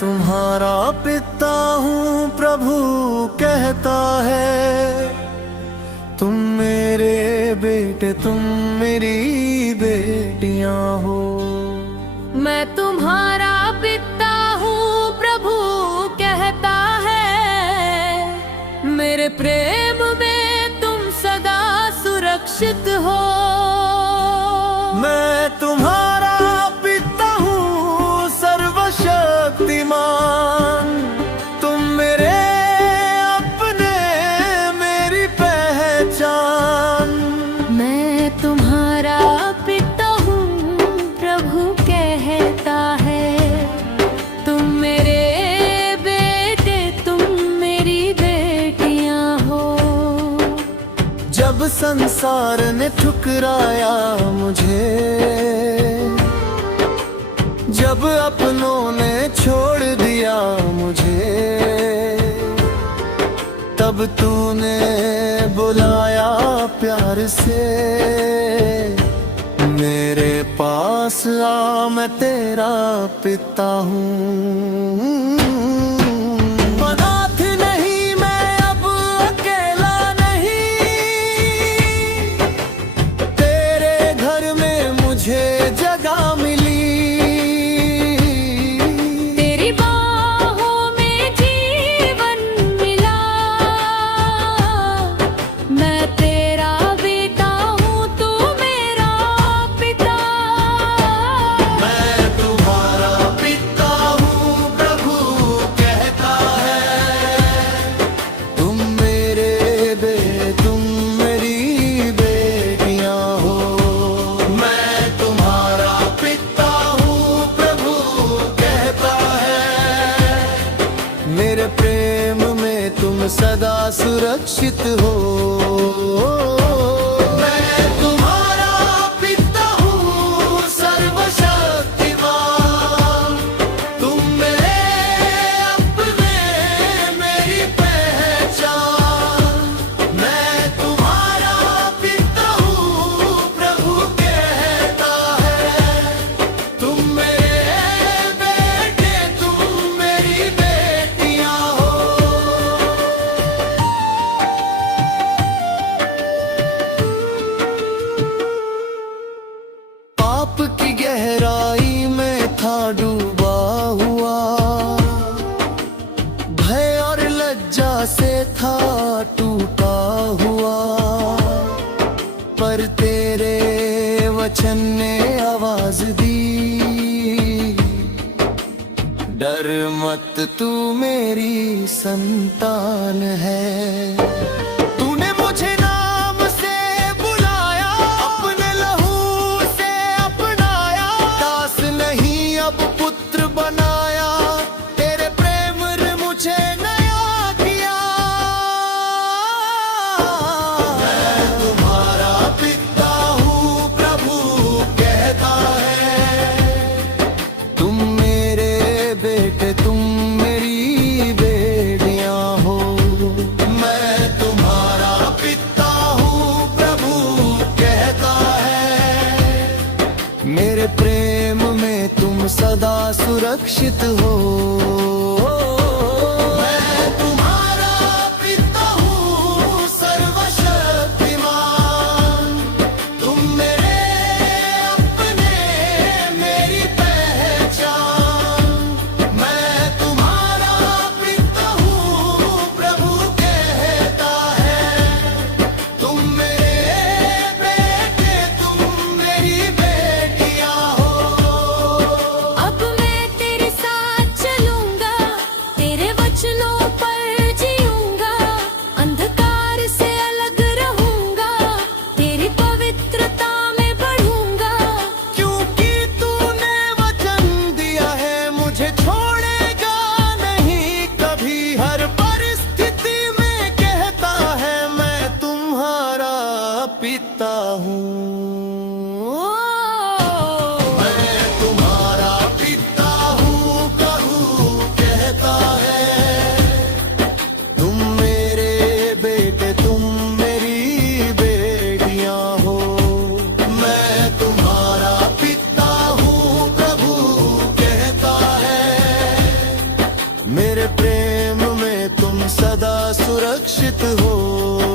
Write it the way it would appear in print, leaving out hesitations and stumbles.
तुम्हारा पिता हूँ प्रभु कहता है। तुम मेरे बेटे तुम मेरी बेटियां हो। मैं तुम्हारा पिता हूँ प्रभु कहता है। मेरे प्रेम में तुम सदा सुरक्षित हो। मैं तुम्हारा पिता हूँ सर्वशक्तिमान। तुम मेरे अपने मेरी पहचान। मैं तुम्हारा पिता हूँ प्रभु कहता है। तुम मेरे बेटे तुम मेरी बेटियां हो। जब संसार ने ठुकराया मुझे, जब अपनों ने छोड़ दिया मुझे, तब तूने बुलाया प्यार से। मेरे पास आ मैं तेरा पिता हूँ। अनाथ नहीं मैं अब अकेला नहीं, तेरे घर में मुझे जगह मिली। तेरी बाहों में जीवन मिला। मैं तेरा बेटा हूँ तू मेरा पिता। मैं तुम्हारा पिता हूँ प्रभु कहता है। तुम मेरे तुम मेरी बेटियां हो। मैं तुम्हारा पिता हूँ प्रभु कहता है। मेरे प्रेम में तुम सदा सुरक्षित हो। मैं तुम्हारा पिता हूँ सर्वशक्तिमान। तुम मेरे अपने मेरी पहचान। मैं तुम्हारा पिता हूँ प्रभु कहता है। तुम मेरे बेटे तुम मेरी बेटियां हो। पाप की गहराई में था डूबा हुआ, भय और लज्जा से था टूटा हुआ। पर तेरे वचन ने आवाज दी, डर मत तू मेरी संतान है। तूने मुझे नाम से बुलाया, अपने लहू से अपनाया। दास नहीं अब पुत्र बनाया, तेरे प्रेम ने मुझे नया किया। मैं तुम्हारा पिता हूँ प्रभु कहता है। तुम मेरे बेटे तुम मेरी बेटियां हो। मैं तुम्हारा पिता हूँ प्रभु कहता है। मेरे प्रेम में तुम सदा सुरक्षित हो। मैं तुम्हारा पिता हूँ सर्वशक्तिमान। तुम मेरे अपने मेरी पहचान। मैं तुम्हारा पिता हूँ प्रभु कहता है। तुम मेरे बेटे तुम मेरी बेटियां हो। अब मैं तेरे साथ चलूं तुम सदा सुरक्षित हो।